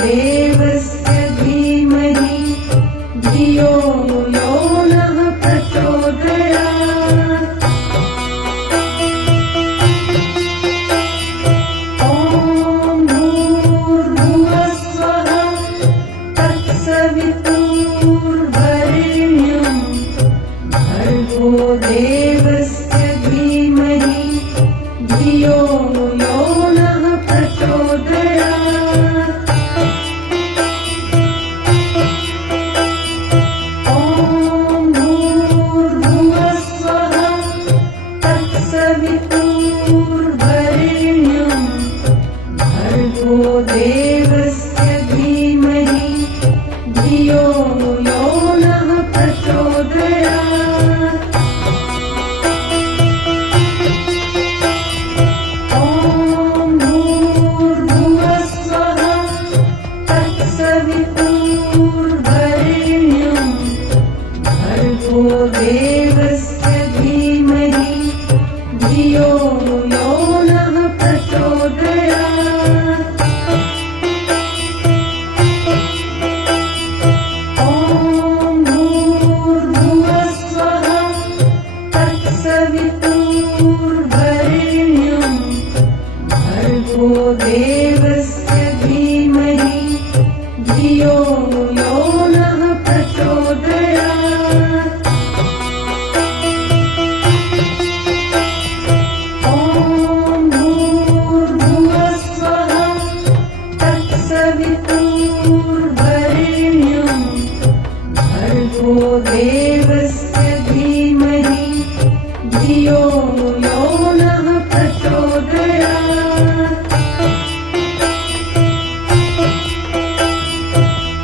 देवस्य धीमहि धियो यो नः प्रचोदयात्। ॐ भूर्भुवस्सुवः तत्सवितुर्वरेण्यं भर्गो देवस्य धीमहि धियो यो नः प्रचोदयात्। ॐ भूर्भुवस्सुवः तत्सवितुर्वरेण्यं भर्गो देवस्य धीमहि धियो यो नः प्रचोदयात्। ॐ भूर्भुवस्सुवः तत्सवितुर्वरेण्यं भर्गो देवस्य धीमहि धियो यो नः प्रचोदयात्। ॐ भूर्भुवस्सुवः तत्सवितुर्वरेण्यं भर्गो देवस्य धीमहि धियो यो नः प्रचोदयात्। ॐ भूर्भुवस्सुवः तत्सवितुर्वरेण्यं भर्गो देवस्य धीमहि धियो यो नः प्रचोदयात्।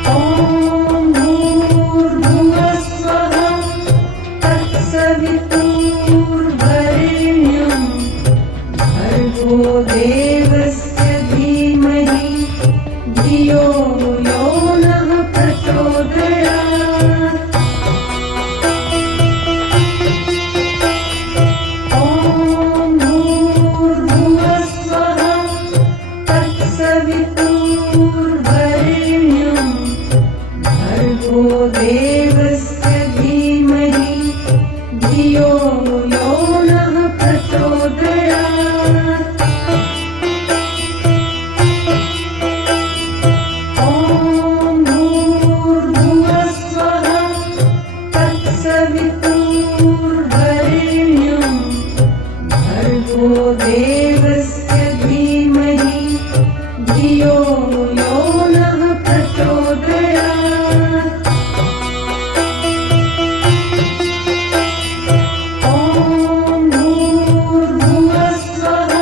ॐ भूर्भुवस्सुवः तत्सवितुर्वरेण्यं भर्गो देवस्य धीमहि धियो यो नः प्रचोदयात्। ॐ भूर्भुवस्सुवः तत्सवितुर्वरेण्यं भर्गो देवस्य धीमहि धियो यो नः प्रचोदयात्। ॐ भूर्भुवस्सुवः तत्सवितुर्वरेण्यं भर्गो देवस्य धीमहि धियो यो नः प्रचोदयात्। ॐ भूर्भुवस्सुवः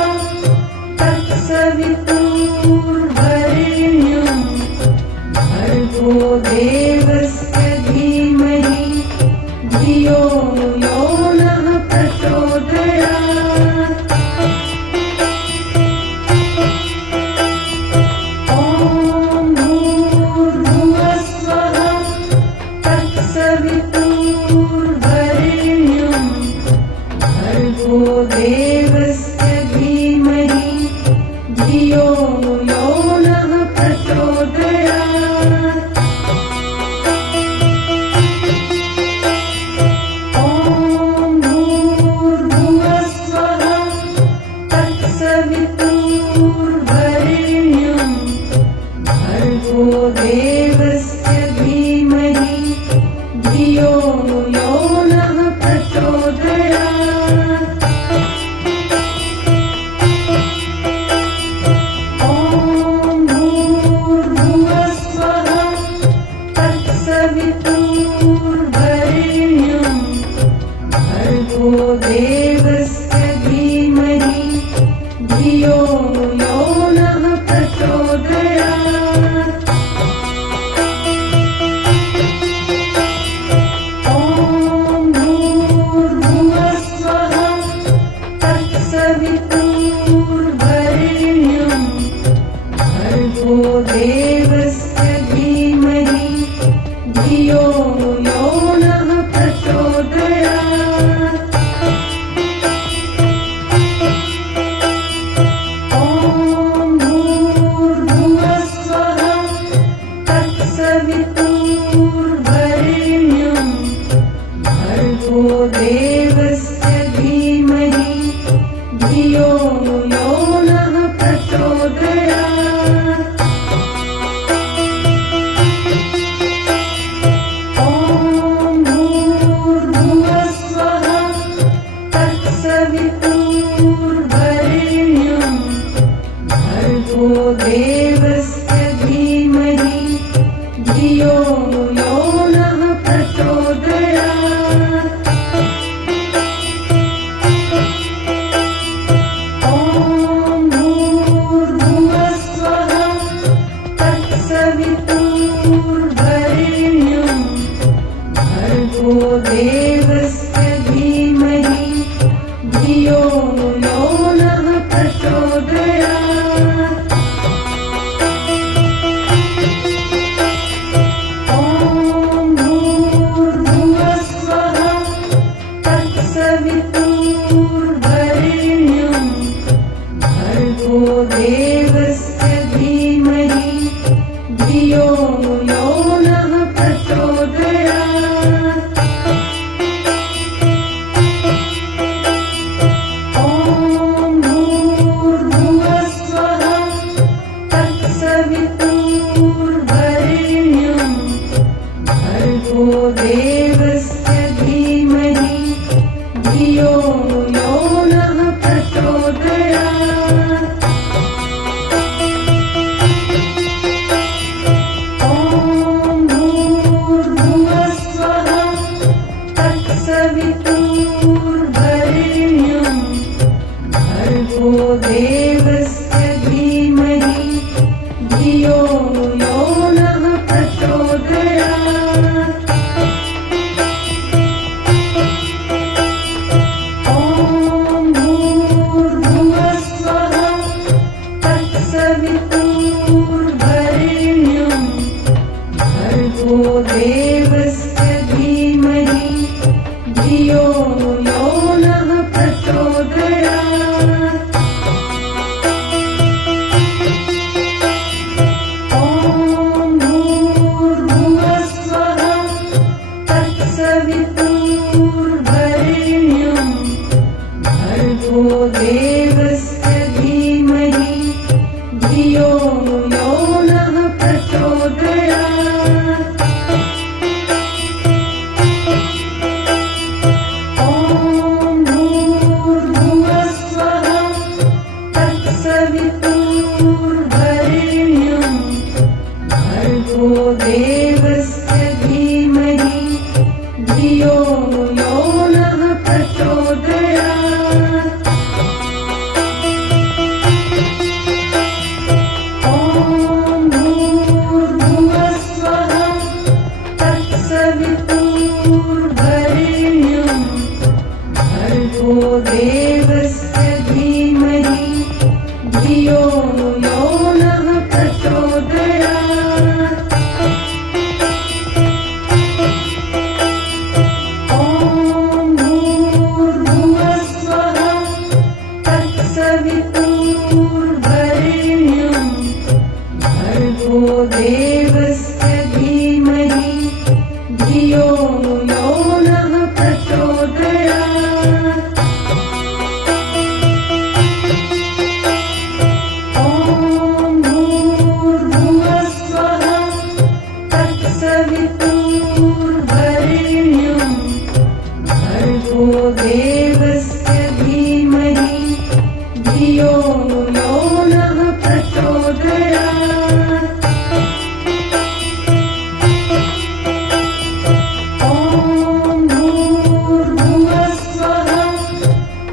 तत्सवितुर्वरेण्यं भर्गो देवस्य धीमहि धियो यो नः प्रचोदयात्। ॐ भूर्भुवस्सुवः तत्सवितुर्वरेण्यं भर्गो देवस्य धीमहि धियो यो नः प्रचोदयात्। ॐ भूर्भुवस्सुवः तत्सवितुर्वरेण्यं भर्गो देवस्य धीमहि धियो यो नः प्रचोदयात्। ॐ भूर्भुवस्सुवः तत्सवितुर्वरेण्यं भर्गो देवस्य धीमहि धियो यो नः प्रचोदयात्। ॐ भूर्भुवस्सुवः तत्सवितुर्वरेण्यं भर्गो देवस्य धीमहि धियो यो नः प्रचोदयात्। ॐ भूर्भुवस्सुवः भर्गो देवस्य धीमहि धियो यो नः प्रचोदयात्। ॐ भूर्भुवस्वः तत्सवितुर्वरेण्यं भर्गो देवस्य धीमहि धियो यो नः प्रचोदयात्। ॐ भूर्भुवस्वः तत्सवितुर्वरेण्यं भर्गो देवस्य धीमहि धियो यो नः प्रचोदयात्। ॐ भूर्भुवस्वः तत्सवितुर्वरेण्यं भर्गो देवस्य धीमहि धियो यो नः प्रचोदयात्। ॐ भूर्भुवस्वः तत्सवितुर्वरेण्यं भर्गो देवस्य धीमहि धियो यो नः प्रचोदयात्। ॐ भूर्भुवस्वः तत्सवितुर्वरेण्यं भर्गो देवस्य धीमहि धियो यो नः प्रचोदयात्। ॐ भूर्भुवस्वः तत्सवितुर्वरेण्यं भर्गो देवस्य धीमहि धियो यो नः प्रचोदयात्। ॐ भूर्भुवस्वः तत्सवितुर्वरेण्यं भर्गो देवस्य धीमहि धियो यो नः प्रचोदयात्। ॐ भूर्भुवस्वः तत्सवितुर्वरेण्यं भर्गो देवस्य धीमहि धियो यो नः प्रचोदयात्। ॐ भूर्भुवस्वः तत्सवितुर्वरेण्यं भर्गो देवस्य धीमहि धियो यो नः प्रचोदयात्। ॐ भूर्भुवस्वः तत्सवितुर्वरेण्यं भर्गो देवस्य धीमहि धियो यो नः प्रचोदयात्। ॐ भूर्भुवस्वः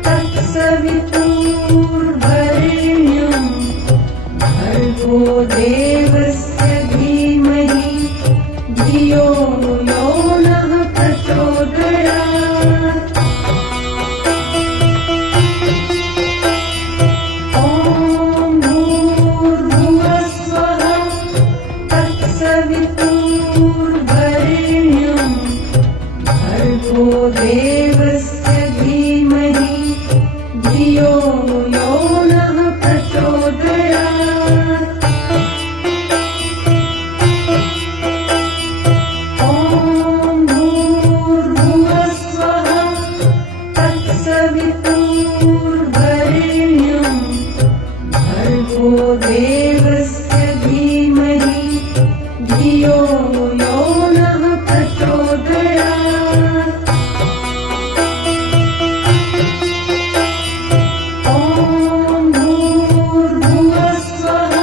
तत्सवितुर्वरेण्यं भर्गो देवस्य धीमहि धियो यो नः प्रचोदयात्। ॐ भूर्भुवस्वः तत्सवितुर्वरेण्यं भर्गो देवस्य धीमहि धियो यो नः प्रचोदयात्। ॐ भूर्भुवस्वः तत्सवितुर्वरेण्यं भर्गो देवस्य धीमहि धियो यो नः प्रचोदयात्। ॐ भूर्भुवस्वः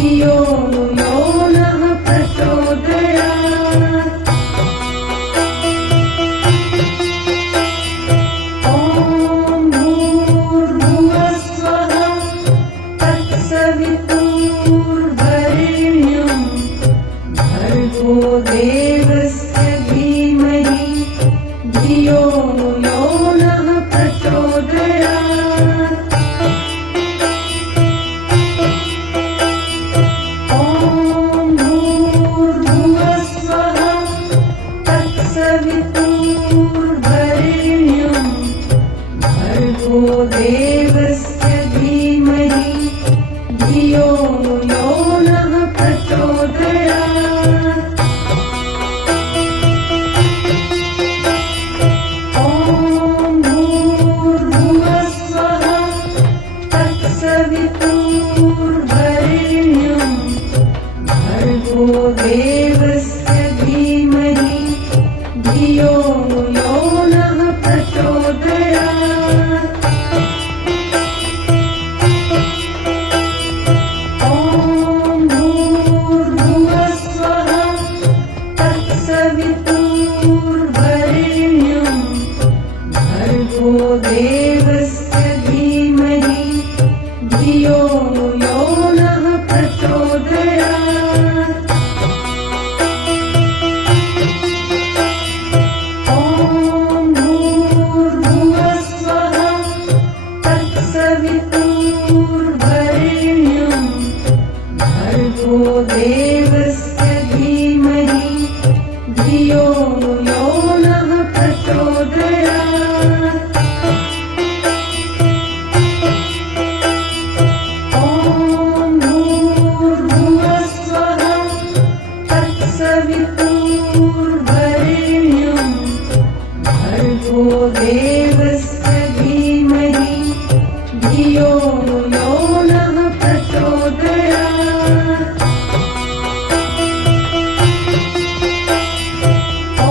धियो यो नः प्रचोदयात्। ॐ भूर्भुवस्वः तत्सवितुर्वरेण्यं भर्गो देवस्य धीमहि धियो यो नः प्रचोदयात्। ॐ भूर्भुवस्वः तत्सवितुर्वरेण्यं भर्गो देवस्य धीमहि धियो यो नः प्रचोदयात्। ॐ भूर्भुवस्वः तत्सवितुर्वरेण्यं भर्गो देवस्य धीमहि धियो यो नः प्रचोदयात्। ॐ भूर्भुवस्वः तत्सवितुर्वरेण्यं भर्गो देवस्य धीमहि धियो यो नः प्रचोदयात्। ॐ भूर्भुवस्वः तत्सवितुर्वरेण्यं भर्गो देवस्य धीमहि धियो यो नः प्रचोदयात्। ॐ भूर्भुवस्वः तत्सवितुर्वरेण्यं भर्गो देवस्य धीमहि धियो यो नः प्रचोदयात्। ॐ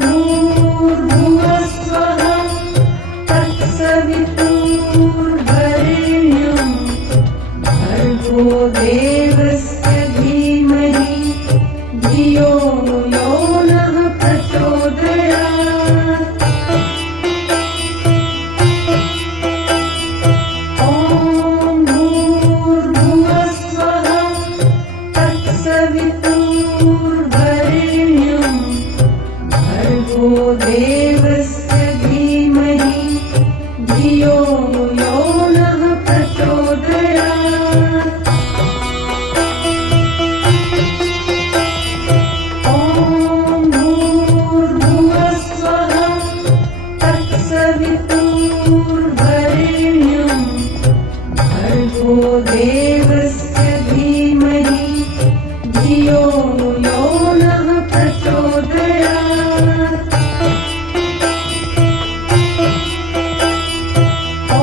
भूर्भुवस्वः तत्सवितुर्वरेण्यं भर्गो देवस्य धीमहि धियो यो नः प्रचोदयात्। ॐ भूर्भुवस्वः तत्सवितुर्वरेण्यं भर्गो देवस्य धीमहि धियो यो नः प्रचोदयात्। ॐ भूर्भुवस्वः तत्सवितुर्वरेण्यं भर्गो देवस्य धीमहि धियो यो नः प्रचोदयात्। ॐ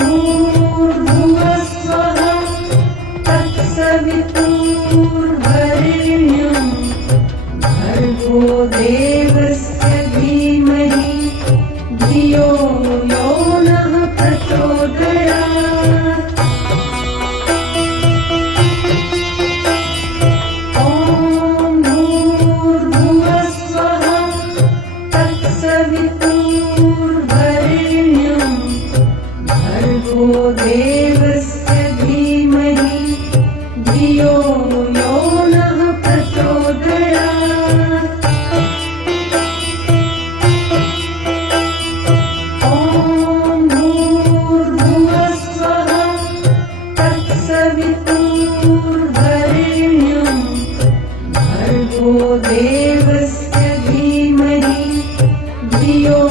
भूर्भुवस्वः तत्सवितुर्वरेण्यं भर्गो देवस्य धीमहि धियो यो नः प्रचोदयात्। ॐ भूर्भुवस्वः तत्सवितुर्वरेण्यं भर्गो देवस्य धीमहि धियो यो नः प्रचोदयात्। ॐ भूर्भुवस्वः तत्सवितुर्वरेण्यं भर्गो देवस्य धीमहि धियो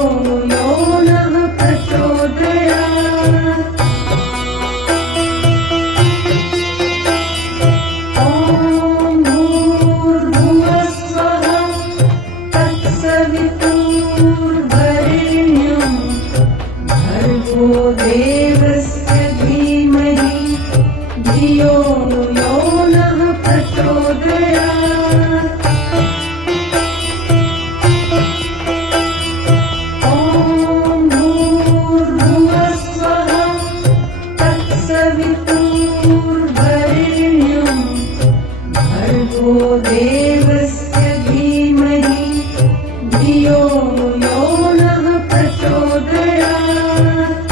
यो नः प्रचोदयात्। ॐ भूर्भुवस्वः तत्सवितुर्वरेण्यं भर्गो देवस्य धीमहि धियो यो नः प्रचोदयात्। ॐ भूर्भुवस्वः तत्सवितुर्वरेण्यं देवस्य धीमहि धियो यो नः प्रचोदयात्।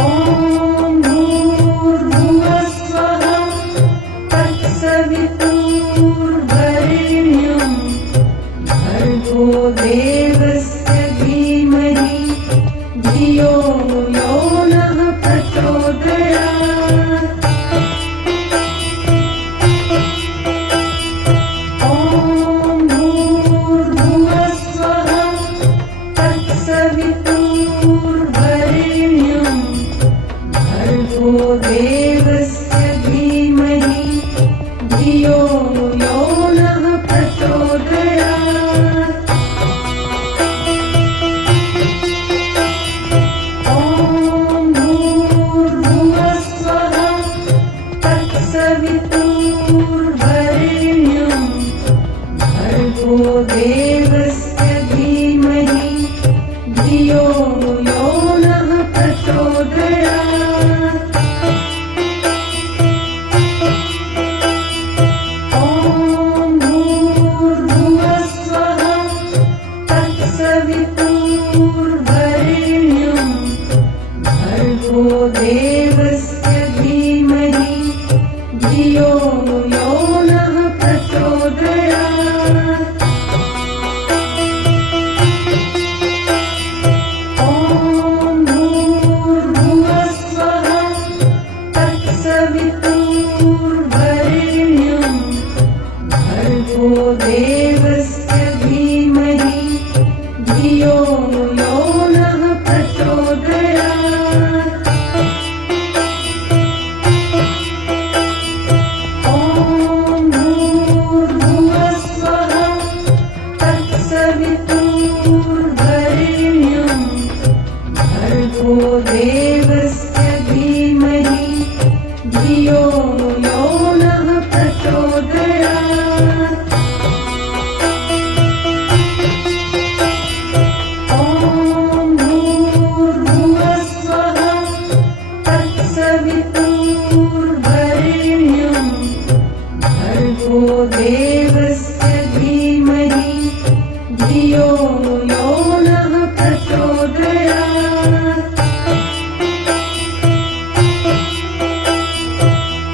ॐ भूर्भुवस्वः तत्सवितुर्वरेण्यं भर्गो देवस्य धीमहि धियो यो नः प्रचोदयात्। ॐ भूर्भुवस्वः तत्सवितुर्वरेण्यं भर्गो देवस्य धीमहि धियो यो नः प्रचोदयात्। ॐ भूर्भुवस्वः तत्सवितुर्वरेण्यं भर्गो देवस्य धीमहि धियो यो नः प्रचोदयात्। ॐ भूर्भुवस्वः तत्सवितुर्वरेण्यं भर्गो देवस्य धीमहि धियो यो नः प्रचोदयात्। ॐ भूर्भुवस्वः तत्सवितुर्वरेण्यं भर्गो देवस्य धीमहि धियो यो नः प्रचोदयात्। ॐ भूर्भुवस्वः तत्सवितुर्वरेण्यं भर्गो देवस्य धीमहि धियो यो नः प्रचोदयात्। ॐ भूर्भुवस्वः तत्सवितुर्वरेण्यं भर्गो देवस्य धीमहि धियो यो नः प्रचोदयात्।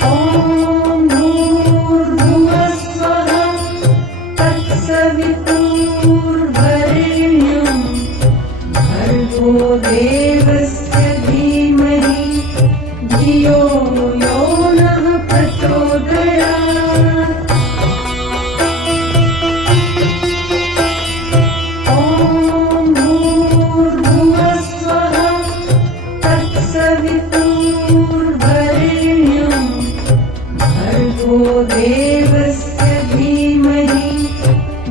ॐ भूर्भुवस्वः तत्सवितुर्वरेण्यं भर्गो देवस्य धीमहि धियो यो नः प्रचोदयात्। ॐ भूर्भुवस्वः तत्सवितुर्वरेण्यं भर्गो देवस्य धीमहि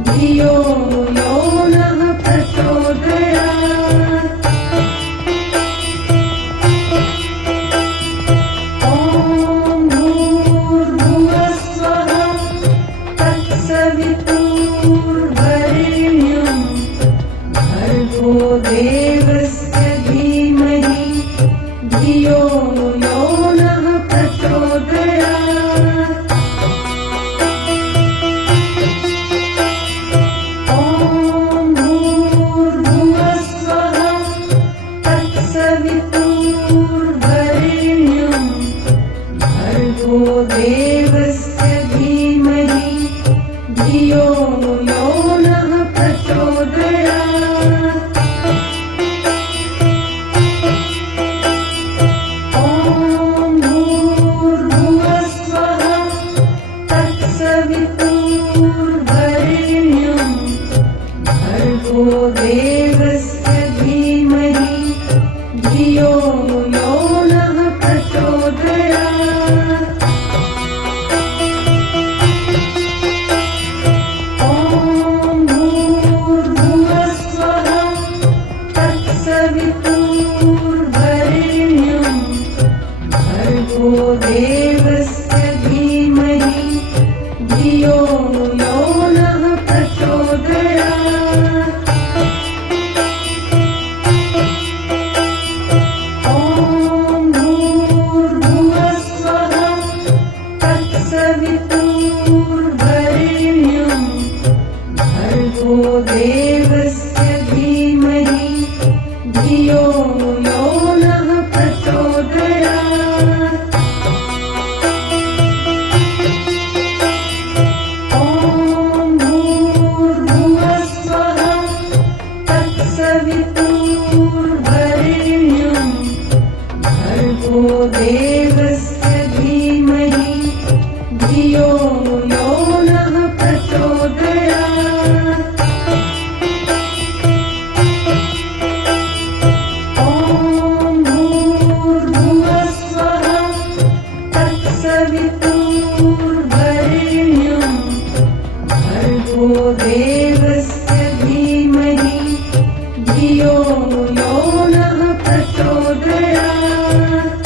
धियो यो नः प्रचोदयात्। ॐ भूर्भुवस्वः तत्सवितुर्वरेण्यं भर्गो देवस्य धीमहि धियो यो नः प्रचोदयात्। ॐ भूर्भुवस्वः तत्सवितुर्वरेण्यं भर्गो देवस्य धीमहि धियो यो नः प्रचोदयात्। ॐ भूर्भुवस्वः तत्सवितुर्वरेण्यं भर्गो देवस्य धीमहि धियो यो नः प्रचोदयात्। ॐ भूर्भुवस्वः तत्सवितुर्वरेण्यं भर्गो देवस्य धीमहि धियो यो नः प्रचोदयात्। ॐ यो नः प्रचोदयात्। ॐ भूर्भुवस्वः तत्सवितुर्वरेण्यं भर्गो देवस्य धीमहि धियो यो नः प्रचोदयात्। ॐ भूर्भुवस्वः तत्सवितुर्वरेण्यं भर्गो देवस्य धीमहि धियो यो नः प्रचोदयात्।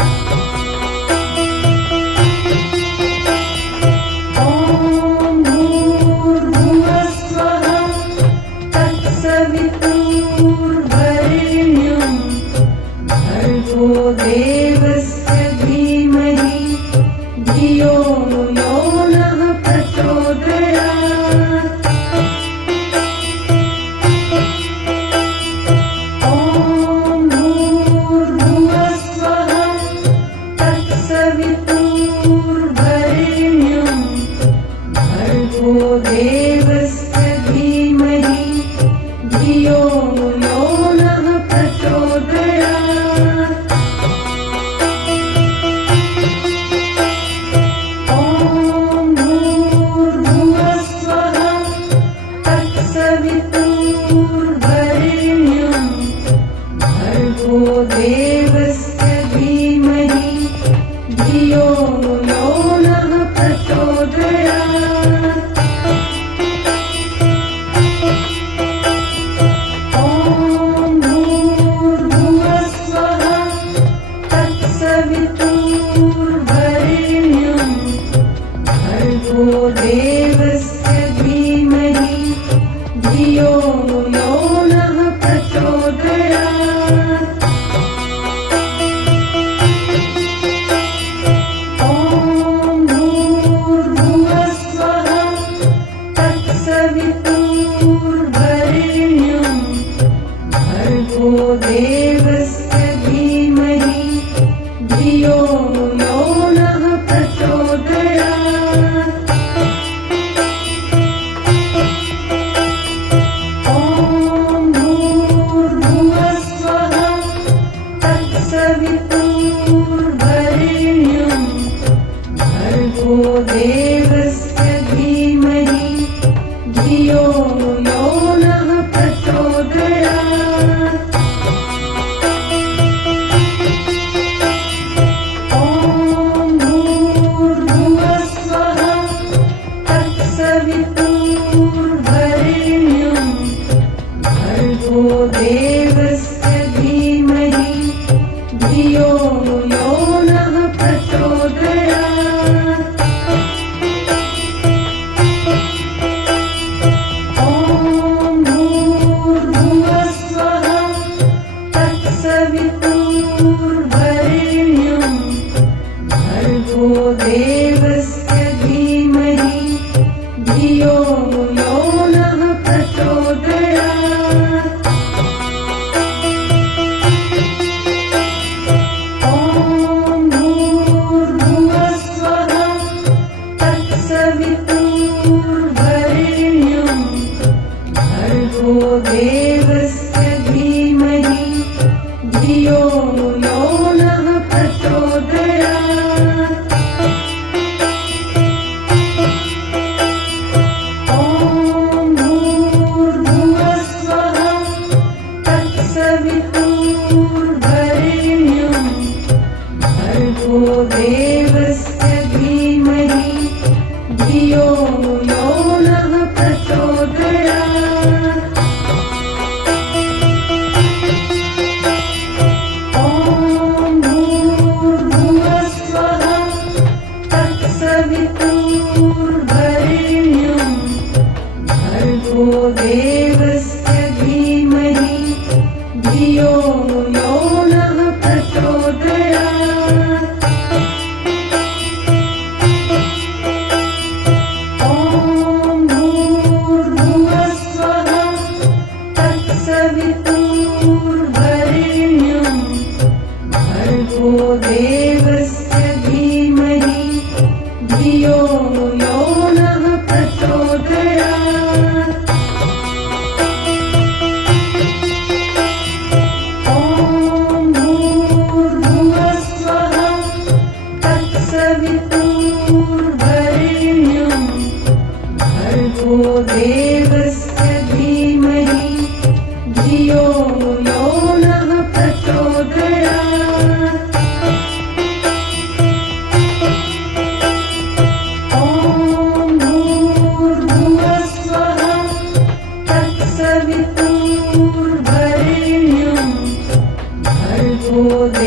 ॐ भूर्भुवस्वः तत्सवितुर्वरेण्यं भर्गो देवस्य धीमहि धियो यो नः प्रचोदयात्। ॐ भूर्भुवस्वः तत्सवितुर्वरेण्यं भर्गो देवस्य धीमहि धियो यो नः प्रचोदयात्। ॐ भूर्भुवस्वः तत्सवितुर्वरेण्यं भर्गो देवस्य धीमहि धियो यो नः प्रचोदयात्। ॐ भूर्भुवस्वः तत्सवितुर्वरेण्यं भर्गो देवस्य धीमहि धियो यो नः प्रचोदयात्। ॐ भूर्भुवस्वः तत्सवितुर्वरेण्यं भर्गो देवस्य धीमहि धियो यो नः प्रचोदयात्। ॐ भूर्भुवस्वः तत्सवितुर्वरेण्यं भर्गो देवस्य धीमहि धियो यो नः प्रचोदयात्। ॐ भूर्भुवस्वः तत्सवितुर्वरेण्यं भर्गो देवस्य धीमहि धियो यो नः प्रचोदयात्। ॐ भूर्भुवस्वः तत्सवितुर्वरेण्यं भर्गो देवस्य धीमहि धियो यो नः प्रचोदयात्। ॐ भूर्भुवस्वः तत्सवितुर्वरेण्यं भर्गो देवस्य धीमहि धियो यो नः प्रचोदयात्। ॐ भूर्भुवस्वः तत्सवितुर्वरेण्यं भर्गो देवस्य धीमहि धियो यो नः प्रचोदयात्। ॐ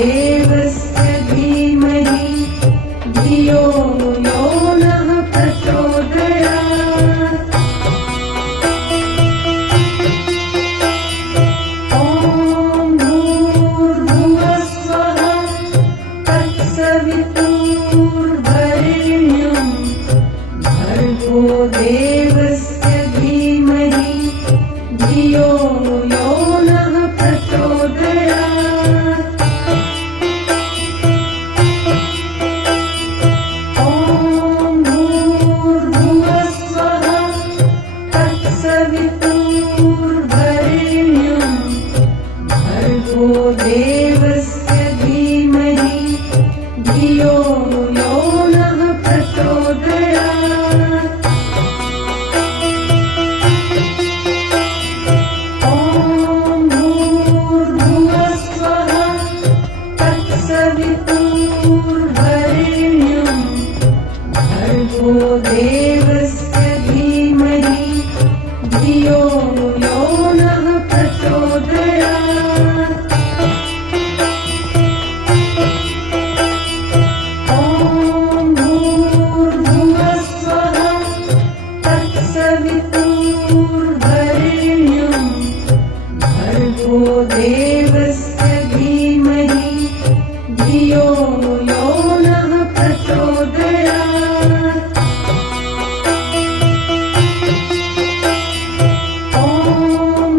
देवस्य धीमहि धियो यो नः प्रचोदयात्। ॐ भूर्भुवस्वः तत्सवितुर्वरेण्यं भर्गो देवस्य धीमहि धियो यो नः प्रचोदयात्। ॐ भूर्भुवस्वः तत्सवितुर्वरेण्यं भर्गो देवस्य धीमहि धियो यो नः प्रचोदयात्। ॐ भूर्भुवस्वः तत्सवितुर्वरेण्यं भर्गो देवस्य धीमहि धियो यो नः प्रचोदयात्। ॐ भूर्भुवस्वः तत्सवितुर्वरेण्यं भर्गो देवस्य धीमहि धियो यो नः प्रचोदयात्। ॐ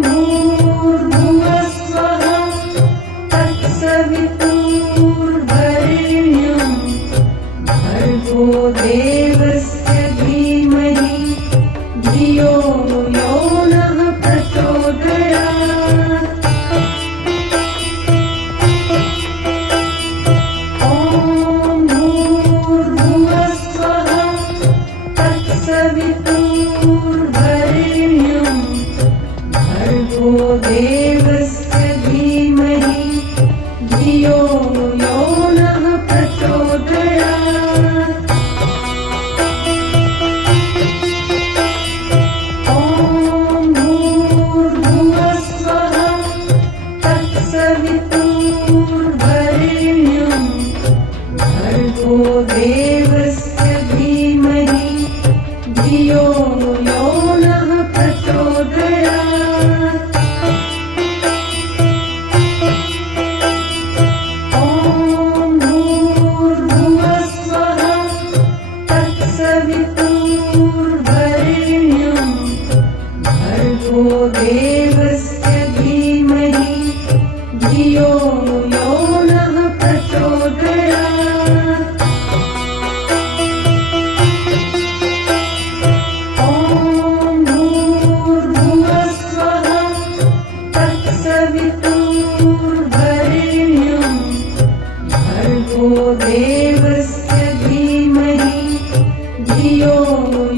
भूर्भुवस्वः तत्सवितुर्वरेण्यं भर्गो देवस्य धीमहि धियो यो नः प्रचोदयात्। ॐ भूर्भुवस्वः तत्सवितुर्वरेण्यं भर्गो देवस्य धीमहि धियो यो नः प्रचोदयात्। ॐ भूर्भुवस्वः तत्सवितुर्वरेण्यं भर्गो देवस्य धीमहि धियो यो नः प्रचोदयात्। ॐ भूर्भुवस्वः तत्सवितुर्वरेण्यं भर्गो देवस्य धीमहि धियो यो नः प्रचोदयात्। ॐ भूर्भुवस्वः तत्सवितुर्वरेण्यं भर्गो देवस्य धीमहि धियो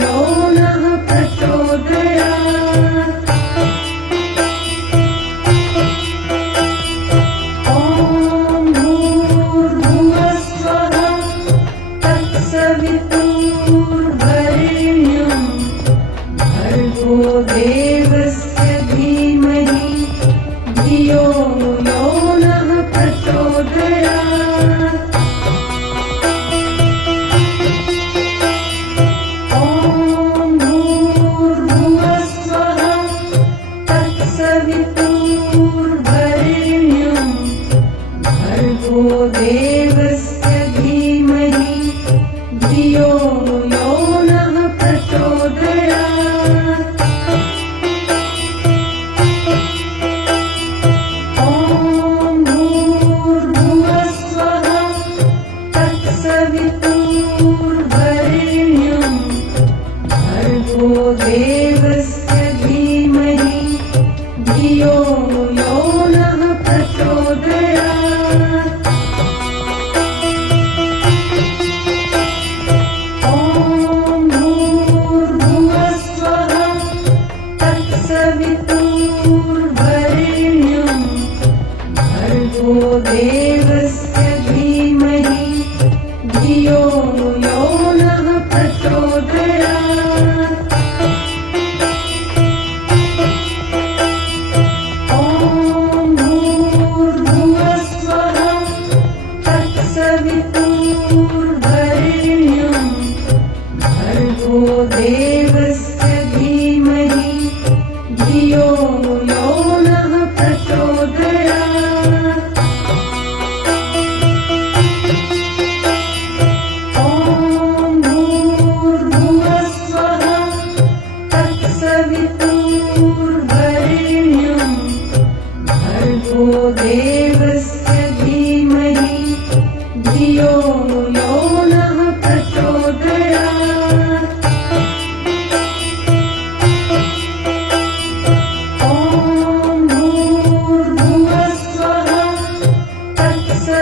यो नः प्रचोदयात्। ॐ भूर्भुवस्वः तत्सवितुर्वरेण्यं भर्गो देवस्य धीमहि धियो यो नः प्रचोदयात्। ॐ भूर्भुवस्वः तत्सवितुर्वरेण्यं भर्गो देवस्य धीमहि धियो यो नः प्रचोदयात्। ॐ भूर्भुवस्वः तत्सवितुर्वरेण्यं भर्गो देवस्य धीमहि धियो यो नः प्रचोदयात्। ॐ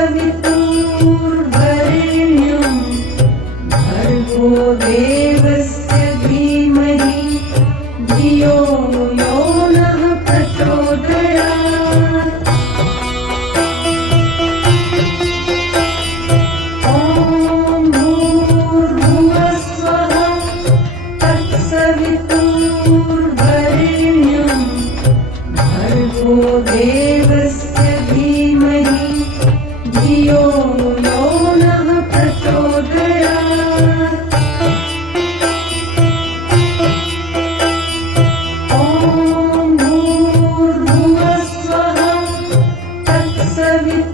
तत्सवितुर्वरेण्यं भर्गो देवस्य धीमहि धियो यो नः प्रचोदयात्। ॐ भूर्भुवस्वः तत्सवितुर्वरेण्यं भर्गो देवस्य धीमहि धियो यो नः प्रचोदयात्। ॐ भूर्भुवस्वः तत्सवितुर्वरेण्यं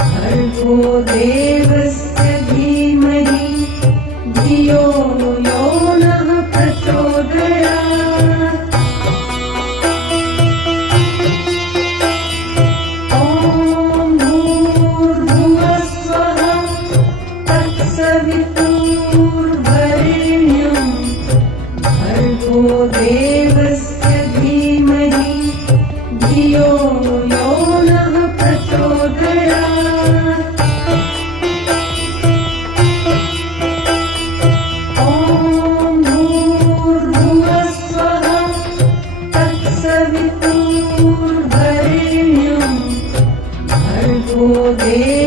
भर्गो देवस्य धीमहि धियो यो नः प्रचोदयात्। ॐ भूर्भुवस्वः तत्सवितुर्वरेण्यं भर्गो देवस्य धीमहि धियो यो नः प्रचोदयात्। ॐ भूर्भुवस्वः तत्सवितुर्वरेण्यं भर्गो देवस्य